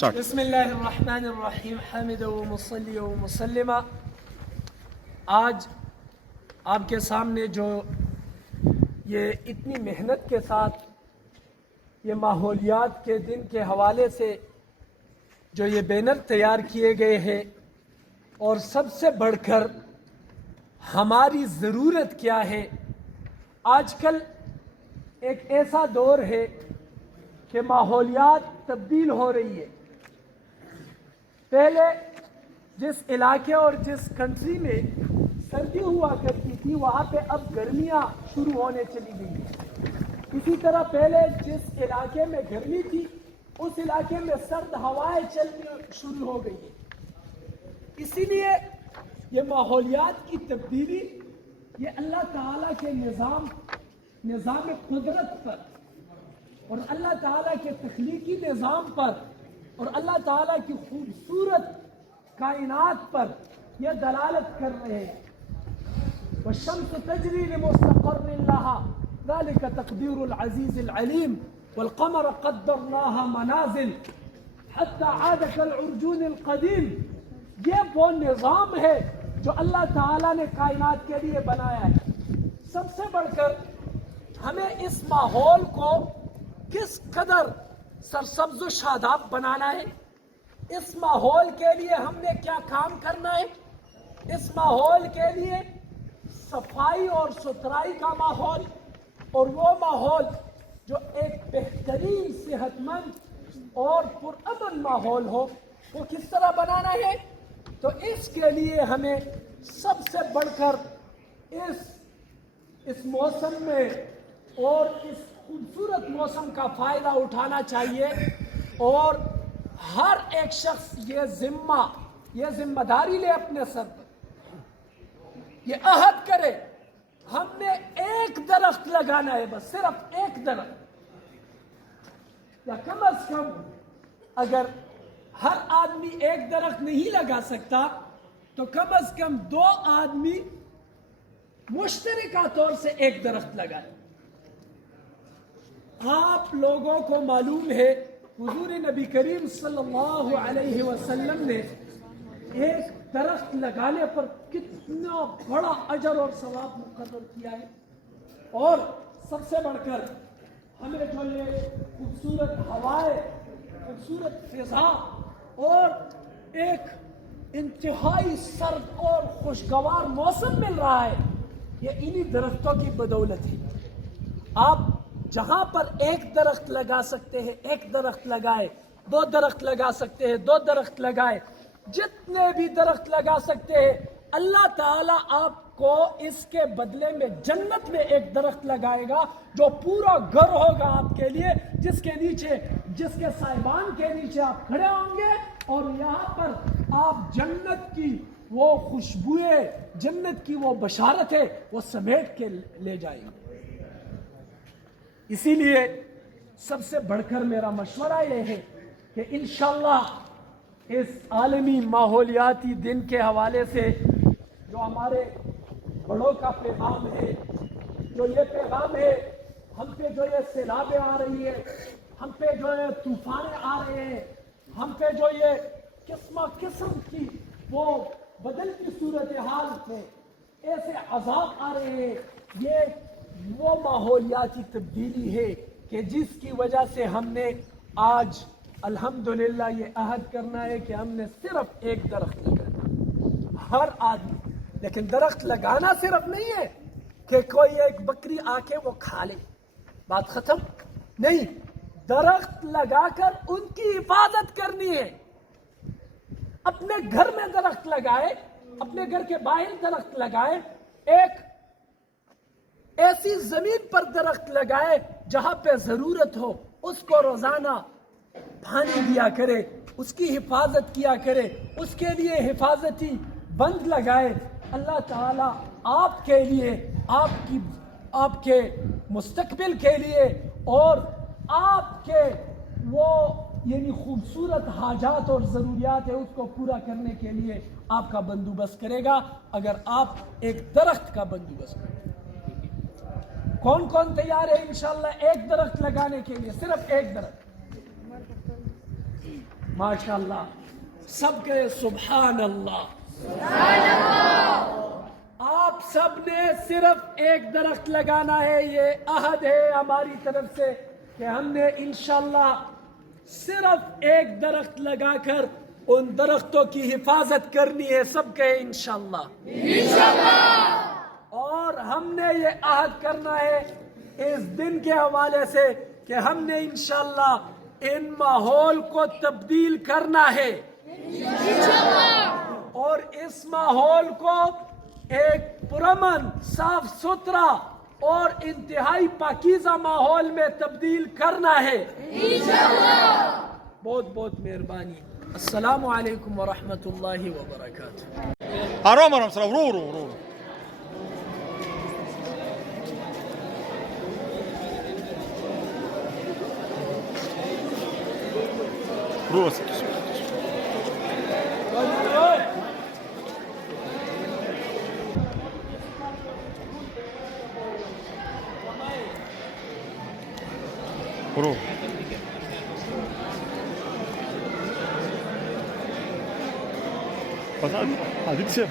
بسم اللہ الرحمن الرحیم حامد و مصلی و مسلمہ۔ آج آپ کے سامنے جو یہ اتنی محنت کے ساتھ یہ ماحولیات کے دن کے حوالے سے جو یہ بینر تیار کیے گئے ہیں، اور سب سے بڑھ کر ہماری ضرورت کیا ہے۔ آج کل ایک ایسا دور ہے کہ ماحولیات تبدیل ہو رہی ہے۔ پہلے جس علاقے اور جس کنٹری میں سردی ہوا کرتی تھی، وہاں پہ اب گرمیاں شروع ہونے چلی گئی ہیں۔ اسی طرح پہلے جس علاقے میں گرمی تھی، اس علاقے میں سرد ہوائیں چلنی شروع ہو گئی ہیں۔ اسی لیے یہ ماحولیات کی تبدیلی یہ اللہ تعالیٰ کے نظام قدرت پر اور اللہ تعالیٰ کے تخلیقی نظام پر اور اللہ تعالیٰ کی خوبصورت کائنات پر یہ دلالت کر رہے ہیں۔ والشمس تجری لمستقر لها ذلك تقدیر العزیز العلیم والقمر قدرناها منازل حتى عاد كالعرجون القدیم۔ یہ وہ نظام ہے جو اللہ تعالیٰ نے کائنات کے لیے بنایا ہے۔ سب سے بڑھ کر ہمیں اس ماحول کو کس قدر سرسبز و شاداب بنانا ہے، اس ماحول کے لیے ہم نے کیا کام کرنا ہے۔ اس ماحول کے لیے صفائی اور ستھرائی کا ماحول، اور وہ ماحول جو ایک بہترین صحت مند اور پرامن ماحول ہو، وہ کس طرح بنانا ہے۔ تو اس کے لیے ہمیں سب سے بڑھ کر اس موسم میں اور اس خوبصورت موسم کا فائدہ اٹھانا چاہیے، اور ہر ایک شخص یہ ذمہ داری لے اپنے سر پر، یہ عہد کرے ہم نے ایک درخت لگانا ہے، بس صرف ایک درخت، یا کم از کم اگر ہر آدمی ایک درخت نہیں لگا سکتا تو کم از کم 2 آدمی مشترکہ طور سے ایک درخت لگائے۔ آپ لوگوں کو معلوم ہے حضور نبی کریم صلی اللہ علیہ وسلم نے ایک درخت لگانے پر کتنا بڑا اجر اور ثواب مقرر کیا ہے، اور سب سے بڑھ کر ہمیں جو یہ خوبصورت ہوائیں، خوبصورت فضا اور ایک انتہائی سرد اور خوشگوار موسم مل رہا ہے، یہ انہی درختوں کی بدولت ہے۔ آپ جہاں پر ایک درخت لگا سکتے ہیں، ایک درخت لگائے، 2 درخت لگا سکتے ہیں، 2 درخت لگائے، جتنے بھی درخت لگا سکتے ہیں، اللہ تعالیٰ آپ کو اس کے بدلے میں جنت میں ایک درخت لگائے گا جو پورا گھر ہوگا آپ کے لیے، جس کے سائبان کے نیچے آپ کھڑے ہوں گے، اور یہاں پر آپ جنت کی وہ خوشبوئیں، جنت کی وہ بشارت ہے، وہ سمیٹ کے لے جائیں گے۔ اسی لیے سب سے بڑھ کر میرا مشورہ یہ ہے کہ انشاءاللہ اس عالمی ماحولیاتی دن کے حوالے سے جو ہمارے بڑوں کا پیغام ہے، جو یہ پیغام ہے، ہم پہ جو یہ سیلابیں آ رہی ہیں، ہم پہ جو یہ طوفانیں آ رہے ہیں، ہم پہ جو یہ قسم کی وہ بدلتی صورتحال میں ایسے عذاب آ رہے ہیں، یہ وہ ماحولیاتی تبدیلی ہے کہ جس کی وجہ سے ہم نے آج الحمدللہ یہ عہد کرنا ہے کہ ہم نے صرف ایک درخت لگانا، ہر آدمی۔ لیکن درخت لگانا صرف نہیں ہے کہ کوئی ایک بکری آ کے وہ کھا لے، بات ختم نہیں، درخت لگا کر ان کی حفاظت کرنی ہے۔ اپنے گھر میں درخت لگائے، اپنے گھر کے باہر درخت لگائے، ایک ایسی زمین پر درخت لگائے جہاں پہ ضرورت ہو، اس کو روزانہ پانی دیا کرے، اس کی حفاظت کیا کرے، اس کے لیے حفاظتی بند لگائے۔ اللہ تعالیٰ آپ کے لیے، آپ کے مستقبل کے لیے اور آپ کے وہ یعنی خوبصورت حاجات اور ضروریات ہے، اس کو پورا کرنے کے لیے آپ کا بندوبست کرے گا، اگر آپ ایک درخت کا بندوبست کریں۔ کون کون تیار ہے انشاءاللہ ایک درخت لگانے کے لیے، صرف ایک درخت؟ ماشاءاللہ سب کہے سبحان اللہ. آپ سب نے صرف ایک درخت لگانا ہے. یہ عہد ہے ہماری طرف سے کہ ہم نے انشاءاللہ صرف ایک درخت لگا کر ان درختوں کی حفاظت کرنی ہے. سب کہے انشاءاللہ. اور ہم نے یہ عہد کرنا ہے اس دن کے حوالے سے کہ ہم نے انشاءاللہ ان ماحول کو تبدیل کرنا ہے اور اس ماحول کو ایک پرامن صاف ستھرا اور انتہائی پاکیزہ ماحول میں تبدیل کرنا ہے. بہت بہت مہربانی. السلام علیکم ورحمۃ اللہ وبرکاتہ. Aroma, Ruru. Ruru. Adicție.